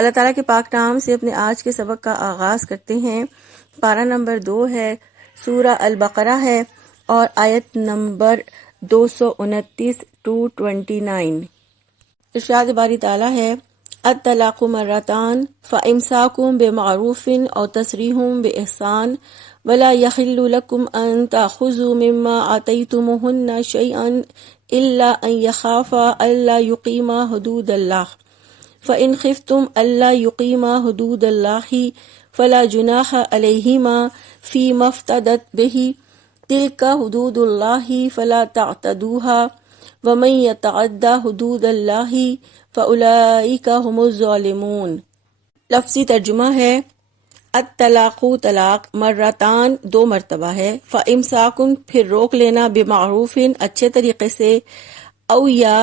اللہ تعالیٰ کے پاک نام سے اپنے آج کے سبق کا آغاز کرتے ہیں۔ پارہ نمبر 2 ہے، سورہ البقرہ ہے اور آیت نمبر 229 to 29۔ ارشاد باری تعالیٰ ہے، الطلاق مرتان فامساک بمعروف او تسریح باحسان ولا یحل لکم ان تأخذوا مما آتیتموہن شیئا الا ان یخافا الا یقیما حدود اللہ فإن خفتم ألا يقيما حدود الله فلا جناح عليهما فيما افتدت به تلك حدود الله فلا تعتدوها ومن يتعد حدود الله فأولئك هم الظالمون۔ لفظی ترجمہ ہے، الطلاق طلاق مرتان 2 مرتبہ ہے، فامساکن پھر روک لینا، بمعروف اچھے طریقے سے، او یا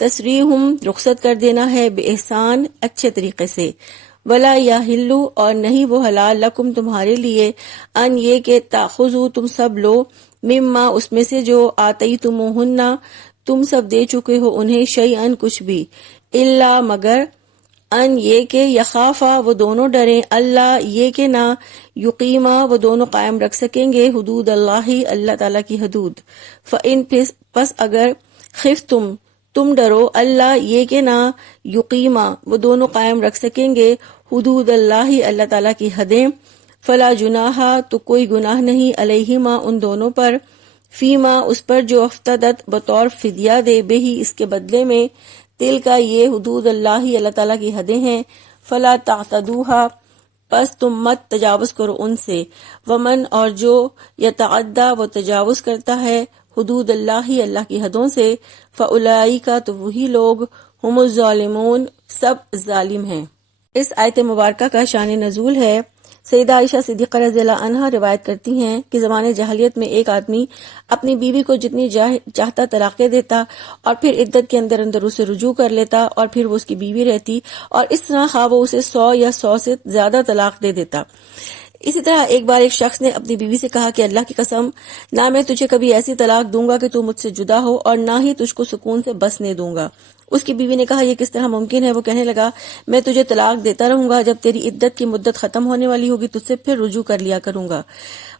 تسریحم رخصت کر دینا ہے، باحسان اچھے طریقے سے، ولا یحل اور نہیں وہ حلال لکم تمہارے لیے، ان یہ کہ تاخذوا تم سب لو، مما اس میں سے جو آتیتموہن تم سب دے چکے ہو انہیں، شیئن کچھ بھی، الا مگر، ان یہ کہ یخافا وہ دونوں ڈریں، اللہ یہ کہ نہ، یقیما وہ دونوں قائم رکھ سکیں گے، حدود اللہ اللہ تعالیٰ کی حدود، فإن پس اگر خفتم تم ڈرو، اللہ یہ کہ نہ، یقیما وہ دونوں قائم رکھ سکیں گے، حدود اللہ اللہ تعالیٰ کی حدیں، فلا جناح تو کوئی گناہ نہیں، علیہما ان دونوں پر، فیما اس پر جو افتدت بطور فدیہ دے، بہی اس کے بدلے میں، تل کا یہ حدود اللہ اللہ تعالیٰ کی حدیں ہیں، فلا تعتدوها پس تم مت تجاوز کرو ان سے، ومن اور جو یتعدی وہ تجاوز کرتا ہے، حدود اللہ اللہ کی حدوں سے، فاولئک تو وہی لوگ، ہم الظالمون سب ظالم ہیں۔ اس آیت مبارکہ کا شان نزول ہے، سیدہ عائشہ صدیقہ رضی اللہ عنہا روایت کرتی ہیں کہ زمانے جاہلیت میں ایک آدمی اپنی بیوی کو جتنی چاہتا طلاق دے دیتا اور پھر عدت کے اندر اسے رجوع کر لیتا اور پھر وہ اس کی بیوی رہتی، اور اس طرح خواہ وہ اسے 100 یا 100 سے زیادہ طلاق دے دیتا۔ اسی طرح ایک بار ایک شخص نے اپنی بیوی سے کہا کہ اللہ کی قسم، نہ میں تجھے کبھی ایسی طلاق دوں گا کہ تو مجھ سے جدا ہو، اور نہ ہی تجھ کو سکون سے بسنے دوں گا۔ اس کی بیوی نے کہا، یہ کس طرح ممکن ہے؟ وہ کہنے لگا، میں تجھے طلاق دیتا رہوں گا، جب تیری عدت کی مدت ختم ہونے والی ہوگی تجھ سے پھر رجوع کر لیا کروں گا۔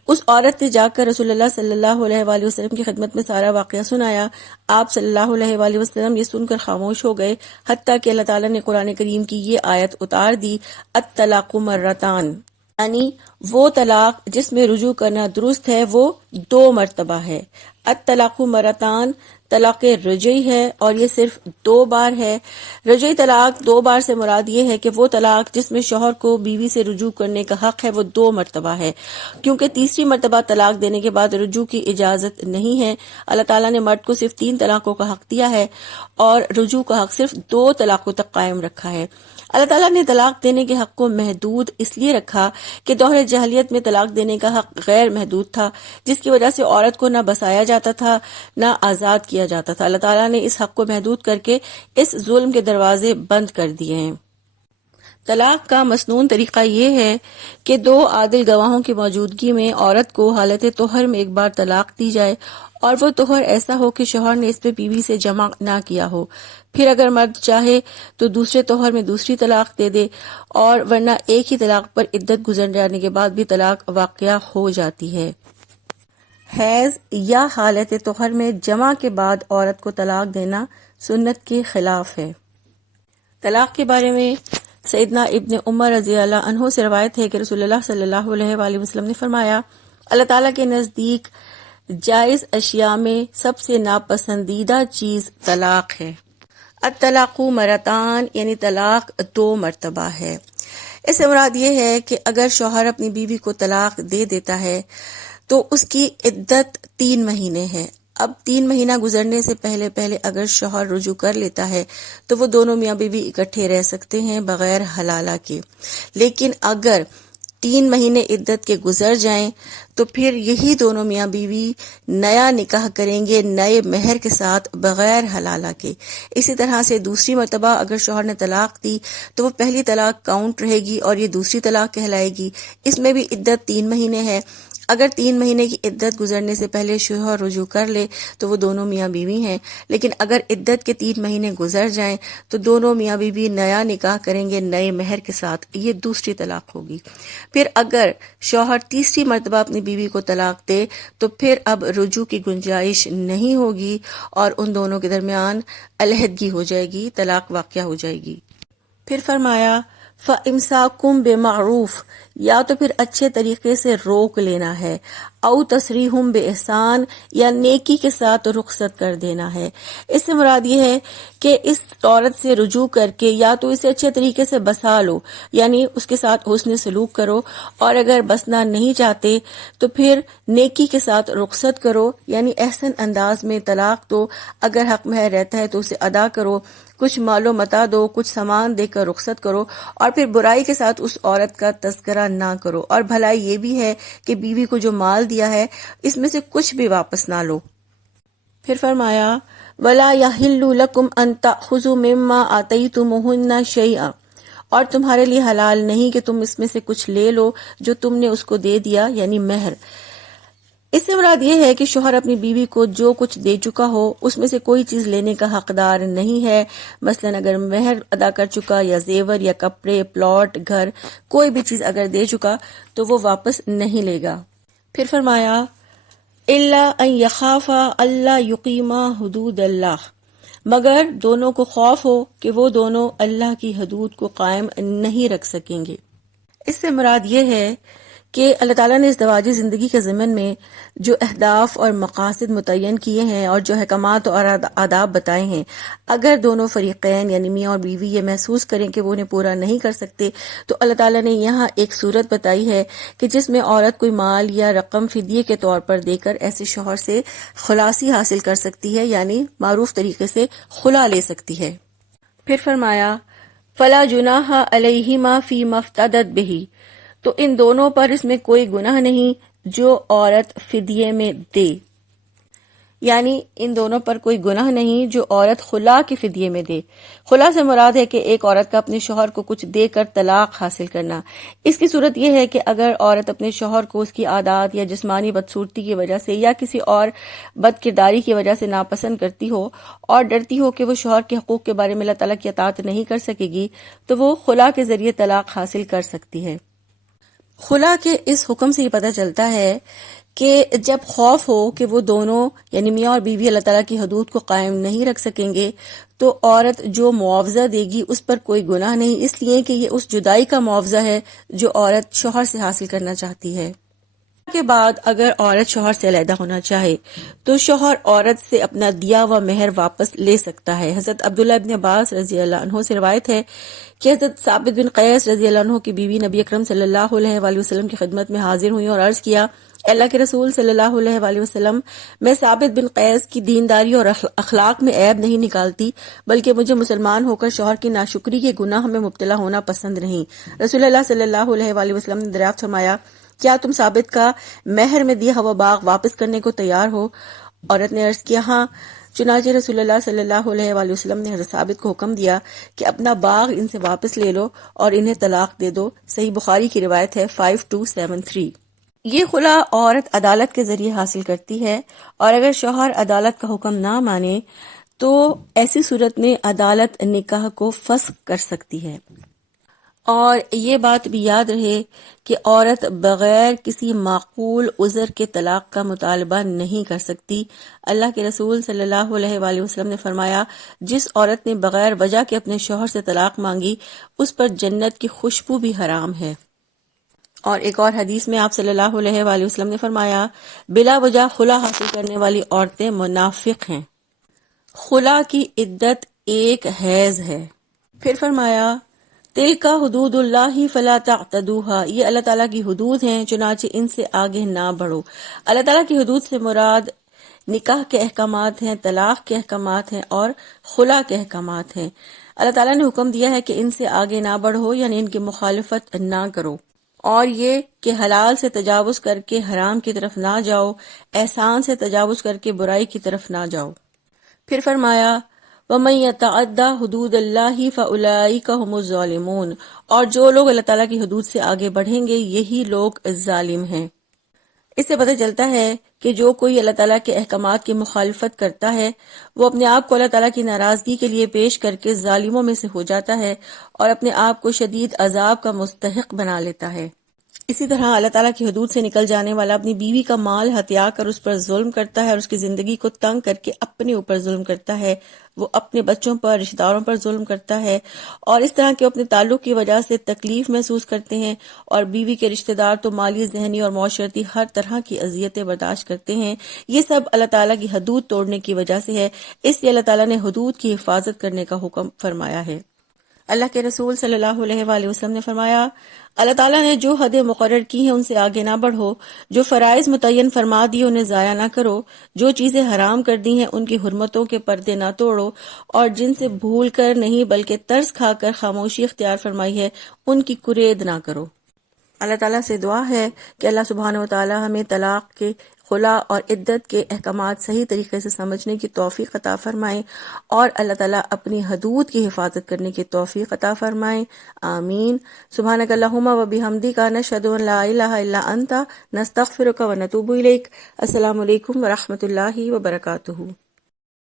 اس عورت نے جا کر رسول اللہ صلی اللہ علیہ وآلہ وسلم کی خدمت میں سارا واقعہ سنایا۔ آپ صلی اللہ علیہ وآلہ وسلم یہ سن کر خاموش ہو گئے، حتیٰ کہ اللہ تعالیٰ نے قرآن کریم کی یہ آیت اتار دی، الطلاق مرتان، یعنی وہ طلاق جس میں رجوع کرنا درست ہے وہ 2 مرتبہ ہے۔ الطلاق مرتان طلاق رجعی ہے اور یہ صرف 2 بار ہے۔ رجعی طلاق 2 بار سے مراد یہ ہے کہ وہ طلاق جس میں شوہر کو بیوی سے رجوع کرنے کا حق ہے وہ 2 مرتبہ ہے، کیونکہ تیسری مرتبہ طلاق دینے کے بعد رجوع کی اجازت نہیں ہے۔ اللہ تعالیٰ نے مرد کو صرف 3 طلاقوں کا حق دیا ہے اور رجوع کا حق صرف 2 طلاقوں تک قائم رکھا ہے۔ اللہ تعالیٰ نے طلاق دینے کے حق کو محدود اس لیے رکھا کہ دور جاہلیت میں طلاق دینے کا حق غیر محدود تھا، جس کی وجہ سے عورت کو نہ بسایا جاتا تھا نہ آزاد کیا جاتا تھا۔ اللہ تعالیٰ نے اس حق کو محدود کر کے اس ظلم کے دروازے بند کر دیے ہیں۔ طلاق کا مسنون طریقہ یہ ہے کہ 2 عادل گواہوں کی موجودگی میں عورت کو حالت طہر میں ایک بار طلاق دی جائے، اور وہ طہر ایسا ہو کہ شوہر نے اس پہ بیوی سے جمع نہ کیا ہو، پھر اگر مرد چاہے تو دوسرے طہر میں دوسری طلاق دے دے، اور ورنہ ایک ہی طلاق پر عدت گزر جانے کے بعد بھی طلاق واقع ہو جاتی ہے۔ حیض یا حالت طہر میں جمع کے بعد عورت کو طلاق دینا سنت کے خلاف ہے۔ طلاق کے بارے میں سیدنا ابن عمر رضی اللہ عنہ سے روایت ہے کہ رسول اللہ صلی اللہ علیہ وآلہ وسلم نے فرمایا، اللہ تعالیٰ کے نزدیک جائز اشیاء میں سب سے ناپسندیدہ چیز طلاق ہے۔ الطلاق مرتان یعنی طلاق 2 مرتبہ ہے۔ اس سے مراد یہ ہے کہ اگر شوہر اپنی بیوی کو طلاق دے دیتا ہے تو اس کی عدت 3 مہینے ہے۔ اب 3 مہینہ گزرنے سے پہلے اگر شوہر رجوع کر لیتا ہے تو وہ دونوں میاں بیوی اکٹھے رہ سکتے ہیں بغیر حلالہ کے، لیکن اگر 3 مہینے عدت کے گزر جائیں تو پھر یہی دونوں میاں بیوی نیا نکاح کریں گے نئے مہر کے ساتھ بغیر حلالہ کے۔ اسی طرح سے دوسری مرتبہ اگر شوہر نے طلاق دی تو وہ پہلی طلاق کاؤنٹ رہے گی اور یہ دوسری طلاق کہلائے گی، اس میں بھی عدت 3 مہینے ہے۔ اگر 3 مہینے کی عدت گزرنے سے پہلے شوہر رجوع کر لے تو وہ دونوں میاں بیوی ہیں، لیکن اگر عدت کے 3 مہینے گزر جائیں تو دونوں میاں بیوی نیا نکاح کریں گے نئے مہر کے ساتھ، یہ دوسری طلاق ہوگی۔ پھر اگر شوہر تیسری مرتبہ اپنی بیوی کو طلاق دے تو پھر اب رجوع کی گنجائش نہیں ہوگی اور ان دونوں کے درمیان علیحدگی ہو جائے گی، طلاق واقع ہو جائے گی۔ پھر فرمایا فَإِمْسَاكُمْ بِمَعْرُوفٍ، یا تو پھر اچھے طریقے سے روک لینا ہے، او تسریحم بِإِحسان، یا نیکی کے ساتھ رخصت کر دینا ہے۔ اس سے مراد یہ ہے کہ اس عورت سے رجوع کر کے یا تو اسے اچھے طریقے سے بسا لو، یعنی اس کے ساتھ حسن سلوک کرو، اور اگر بسنا نہیں چاہتے تو پھر نیکی کے ساتھ رخصت کرو، یعنی احسن انداز میں طلاق دو، اگر حق مہر رہتا ہے تو اسے ادا کرو، کچھ مال و متاع دو، کچھ سامان دے کر رخصت کرو، اور پھر برائی کے ساتھ اس عورت کا تذکرہ نہ کرو۔ اور بھلائی یہ بھی ہے کہ بیوی کو جو مال دیا ہے اس میں سے کچھ بھی واپس نہ لو۔ پھر فرمایا وَلَا يَحِلُّ لَكُمْ أَن تَأْخُذُوا مِمَّا آتَيْتُمُوهُنَّ شَيْئًا، اور تمہارے لیے حلال نہیں کہ تم اس میں سے کچھ لے لو جو تم نے اس کو دے دیا، یعنی مہر۔ اس سے مراد یہ ہے کہ شوہر اپنی بیوی کو جو کچھ دے چکا ہو اس میں سے کوئی چیز لینے کا حقدار نہیں ہے، مثلا اگر مہر ادا کر چکا یا زیور یا کپڑے، پلاٹ، گھر، کوئی بھی چیز اگر دے چکا تو وہ واپس نہیں لے گا۔ پھر فرمایا الا ان یخافا اللہ یقیما حدود اللہ، مگر دونوں کو خوف ہو کہ وہ دونوں اللہ کی حدود کو قائم نہیں رکھ سکیں گے۔ اس سے مراد یہ ہے کہ اللہ تعالیٰ نے ازدواجی زندگی کے ضمن میں جو اہداف اور مقاصد متعین کیے ہیں اور جو احکامات اور آداب بتائے ہیں، اگر دونوں فریقین یعنی میاں اور بیوی یہ محسوس کریں کہ وہ انہیں پورا نہیں کر سکتے تو اللہ تعالیٰ نے یہاں ایک صورت بتائی ہے کہ جس میں عورت کوئی مال یا رقم فدیے کے طور پر دے کر ایسے شوہر سے خلاصی حاصل کر سکتی ہے، یعنی معروف طریقے سے خلا لے سکتی ہے۔ پھر فرمایا فلا جناح علیہما فیما افتدت بہ، تو ان دونوں پر اس میں کوئی گناہ نہیں جو عورت فدیے میں دے، یعنی ان دونوں پر کوئی گناہ نہیں جو عورت خلا کے فدیے میں دے۔ خلا سے مراد ہے کہ ایک عورت کا اپنے شوہر کو کچھ دے کر طلاق حاصل کرنا۔ اس کی صورت یہ ہے کہ اگر عورت اپنے شوہر کو اس کی عادات یا جسمانی بدصورتی کی وجہ سے یا کسی اور بد کرداری کی وجہ سے ناپسند کرتی ہو اور ڈرتی ہو کہ وہ شوہر کے حقوق کے بارے میں اللہ تعالیٰ کی اطاعت نہیں کر سکے گی تو وہ خلا کے ذریعے طلاق حاصل کر سکتی ہے۔ خلا کے اس حکم سے یہ پتہ چلتا ہے کہ جب خوف ہو کہ وہ دونوں یعنی میاں اور بیوی اللہ تعالیٰ کی حدود کو قائم نہیں رکھ سکیں گے تو عورت جو معاوضہ دے گی اس پر کوئی گناہ نہیں، اس لیے کہ یہ اس جدائی کا معاوضہ ہے جو عورت شوہر سے حاصل کرنا چاہتی ہے۔ کے بعد اگر عورت شوہر سے علیحدہ ہونا چاہے تو شوہر عورت سے اپنا دیا ہوا مہر واپس لے سکتا ہے۔ حضرت عبداللہ ابن عباس رضی اللہ عنہ سے روایت ہے کہ حضرت ثابت بن قیس رضی اللہ عنہ کی بیوی نبی اکرم صلی اللہ علیہ وآلہ وسلم کی خدمت میں حاضر ہوئی اور عرض کیا، اللہ کے رسول صلی اللہ علیہ وآلہ وسلم، میں ثابت بن قیس کی دینداری اور اخلاق میں عیب نہیں نکالتی، بلکہ مجھے مسلمان ہو کر شوہر کی ناشکری کے گناہ میں مبتلا ہونا پسند نہیں۔ رسول اللہ صلی اللہ علیہ وآلہ وسلم نے دریافت فرمایا، کیا تم ثابت کا مہر میں دیا ہوا باغ واپس کرنے کو تیار ہو؟ عورت نے عرض کیا ہاں۔ چنانچہ رسول اللہ صلی اللہ علیہ وآلہ وسلم نے حضرت ثابت کو حکم دیا کہ اپنا باغ ان سے واپس لے لو اور انہیں طلاق دے دو۔ صحیح بخاری کی روایت ہے 5273۔ یہ خلا عورت عدالت کے ذریعے حاصل کرتی ہے، اور اگر شوہر عدالت کا حکم نہ مانے تو ایسی صورت میں عدالت نکاح کو فسخ کر سکتی ہے۔ اور یہ بات بھی یاد رہے کہ عورت بغیر کسی معقول عذر کے طلاق کا مطالبہ نہیں کر سکتی۔ اللہ کے رسول صلی اللہ علیہ وآلہ وسلم نے فرمایا، جس عورت نے بغیر وجہ کے اپنے شوہر سے طلاق مانگی اس پر جنت کی خوشبو بھی حرام ہے۔ اور ایک اور حدیث میں آپ صلی اللہ علیہ وآلہ وسلم نے فرمایا، بلا وجہ خلا حاصل کرنے والی عورتیں منافق ہیں۔ خلا کی عدت ایک حیض ہے۔ پھر فرمایا تلک حدود اللہ فلا تعتدوها، یہ اللہ تعالیٰ کی حدود ہیں چنانچہ ان سے آگے نہ بڑھو۔ اللہ تعالیٰ کی حدود سے مراد نکاح کے احکامات ہیں، طلاق کے احکامات ہیں اور خلا کے احکامات ہیں۔ اللہ تعالیٰ نے حکم دیا ہے کہ ان سے آگے نہ بڑھو، یعنی ان کی مخالفت نہ کرو، اور یہ کہ حلال سے تجاوز کر کے حرام کی طرف نہ جاؤ، احسان سے تجاوز کر کے برائی کی طرف نہ جاؤ۔ پھر فرمایا وَمَن يَتَعَدَّ حُدُودَ اللَّهِ فَأُولَٰئِكَ هُمُ الظَّالِمُونَ، اور جو لوگ اللہ تعالیٰ کی حدود سے آگے بڑھیں گے یہی لوگ ظالم ہیں۔ اس سے پتہ چلتا ہے کہ جو کوئی اللہ تعالیٰ کے احکامات کی مخالفت کرتا ہے وہ اپنے آپ کو اللہ تعالیٰ کی ناراضگی کے لیے پیش کر کے ظالموں میں سے ہو جاتا ہے اور اپنے آپ کو شدید عذاب کا مستحق بنا لیتا ہے۔ اسی طرح اللہ تعالیٰ کی حدود سے نکل جانے والا اپنی بیوی کا مال ہتھیا کر اس پر ظلم کرتا ہے اور اس کی زندگی کو تنگ کر کے اپنے اوپر ظلم کرتا ہے، وہ اپنے بچوں پر، رشتہ داروں پر ظلم کرتا ہے، اور اس طرح کے اپنے تعلق کی وجہ سے تکلیف محسوس کرتے ہیں، اور بیوی کے رشتہ دار تو مالی، ذہنی اور معاشرتی ہر طرح کی اذیتیں برداشت کرتے ہیں۔ یہ سب اللہ تعالیٰ کی حدود توڑنے کی وجہ سے ہے، اس لیے اللہ تعالیٰ نے حدود کی حفاظت کرنے کا حکم فرمایا ہے۔ اللہ کے رسول صلی اللہ علیہ وآلہ وسلم نے فرمایا، اللہ تعالیٰ نے جو حدیں مقرر کی ہیں ان سے آگے نہ بڑھو، جو فرائض متعین فرما دیے انہیں ضائع نہ کرو، جو چیزیں حرام کر دی ہیں ان کی حرمتوں کے پردے نہ توڑو، اور جن سے بھول کر نہیں بلکہ ترس کھا کر خاموشی اختیار فرمائی ہے ان کی کرید نہ کرو۔ اللہ تعالیٰ سے دعا ہے کہ اللہ سبحانہ و تعالیٰ ہمیں طلاق کے، خلا اور عدت کے احکامات صحیح طریقے سے سمجھنے کی توفیق عطا فرمائیں، اور اللہ تعالیٰ اپنی حدود کی حفاظت کرنے کی توفیق عطا فرمائیں، آمین۔ سبحانک اللہم و بحمدک، نشہد ان لا الہ الا انت، نستغفرک و نتوب الیک۔ السلام علیکم ورحمۃ اللہ وبرکاتہ۔